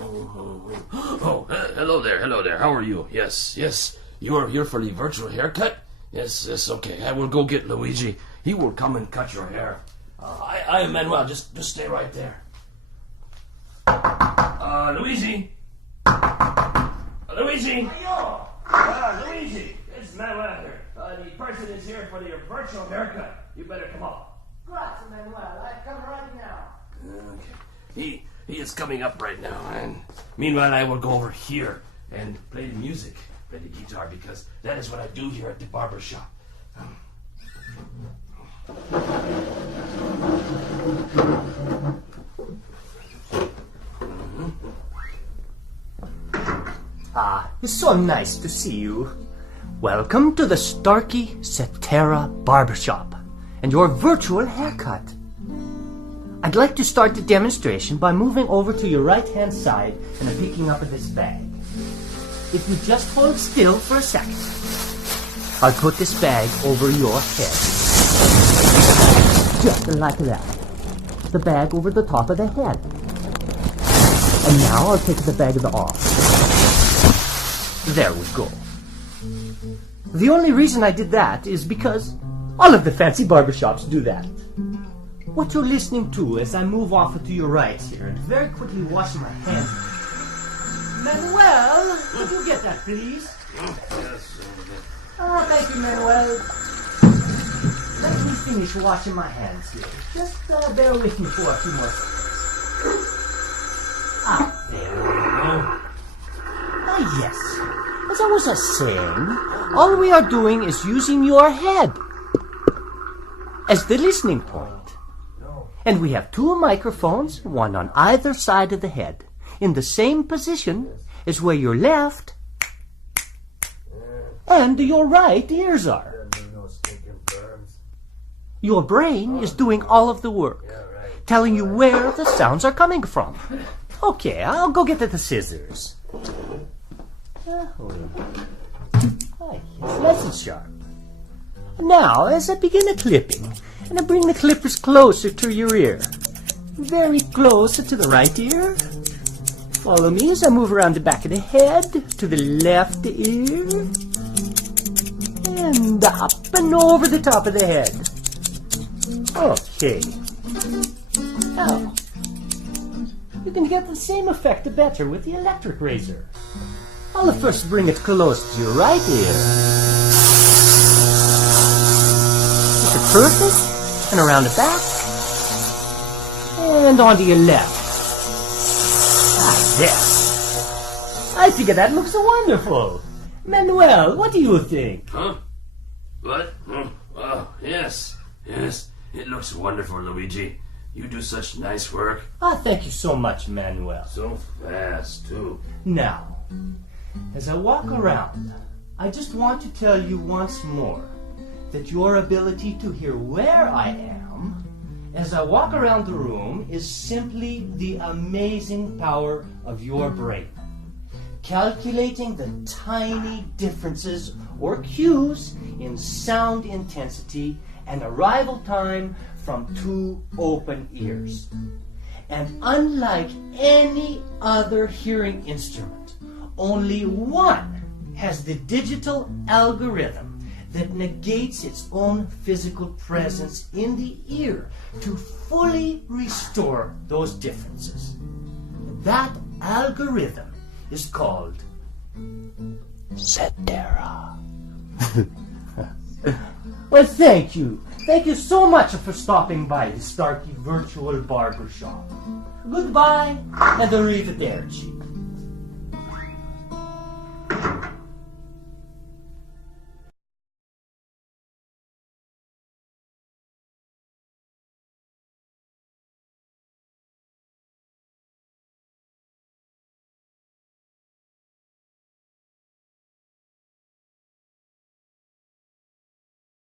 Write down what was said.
Oh, hello there. How are you? Yes. You're here for the virtual haircut? Yes, okay. I will go get Luigi. He will come and cut your hair. I am Manuel. Just stay right there. Luigi? Luigi? Luigi, it's Manuel here. The person is here for your virtual haircut. You better come up. Grazie, Manuel. I come right now. Okay. He is coming up right now, and meanwhile I will go over here and play the music, play the guitar, because that is what I do here at the barber shop. It's so nice to see you. Welcome to the Starkey Cetera Barbershop and your virtual haircut. I'd like to start the demonstration by moving over to your right-hand side and picking up this bag. If you just hold still for a second, I'll put this bag over your head. Just like that. The bag over the top of the head. And now I'll take the bag off. There we go. The only reason I did that is because all of the fancy barbershops do that. What you're listening to as I move off to your right here and very quickly wash my hands. Manuel, could you get that, please? Yes. Thank you, Manuel. Let me finish washing my hands here. Just bear with me for a few more seconds. There we go. Yes. As I was saying, all we are doing is using your head as the listening point. And we have two microphones, one on either side of the head, in the same position as where your left and your right ears are. Your brain is doing all of the work, telling you where the sounds are coming from. Okay, I'll go get the scissors. It's nice and sharp. Now, as I begin the clipping, and I bring the clippers closer to your ear, very close to the right ear. Follow me as I move around the back of the head to the left ear, and up and over the top of the head. Okay. Now, you can get the same effect better with the electric razor. I'll first bring it close to your right ear. Is it perfect? And around the back. And onto your left. There. I think that looks wonderful. Manuel, what do you think? Huh? What? Oh, yes. It looks wonderful, Luigi. You do such nice work. Thank you so much, Manuel. So fast, too. Now, as I walk around, I just want to tell you once more that your ability to hear where I am as I walk around the room is simply the amazing power of your brain. Calculating the tiny differences or cues in sound intensity and arrival time from two open ears. And unlike any other hearing instrument, only one has the digital algorithm that negates its own physical presence in the ear to fully restore those differences. That algorithm is called Cetera. Well, thank you. Thank you so much for stopping by the Starkey Virtual Barbershop. Goodbye and arrivederci.